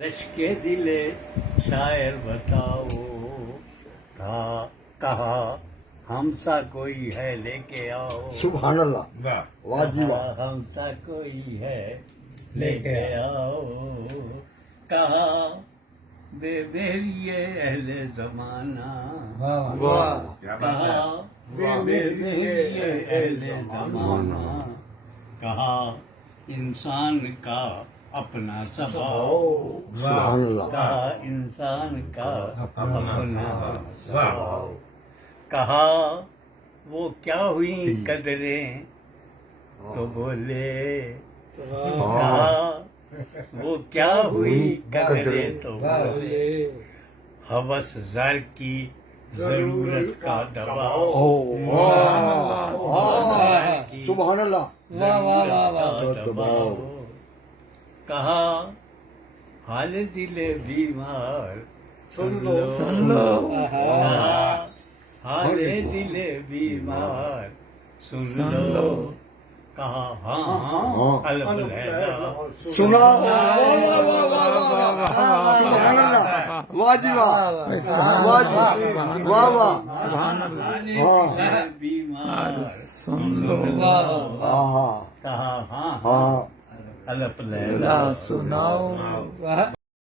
رشکے دلے شاعر بتاؤ کہا ہم سا کوئی ہے لے کے آؤ سبحان اللہ، واہ جی واہ، ہم سا کوئی ہے لے کے آؤ کہا بے میریے اہل زمانہ کہا بے میریے اہل زمانہ کہا انسان کا اپنا سباؤ سبحان اللہ، کہا انسان کا اپنا سباؤ کہا وہ کیا ہوئی قدریں تو بولے کہا وہ کیا ہوئی قدریں تو بولے ہوس زر کی ضرورت کا دباؤ سبحان اللہ، دباؤ کہا حال دل بیمار سن لو کہا حال دل بیمار سن لو کہا ہاں ہاں الف لیلا سنا، سبحان اللہ، واہ جی واہ، واہ جی واہ واہ، ہاں بیمار سن لو ہاں کہا ہاں ہاں، الف لیلا سناؤ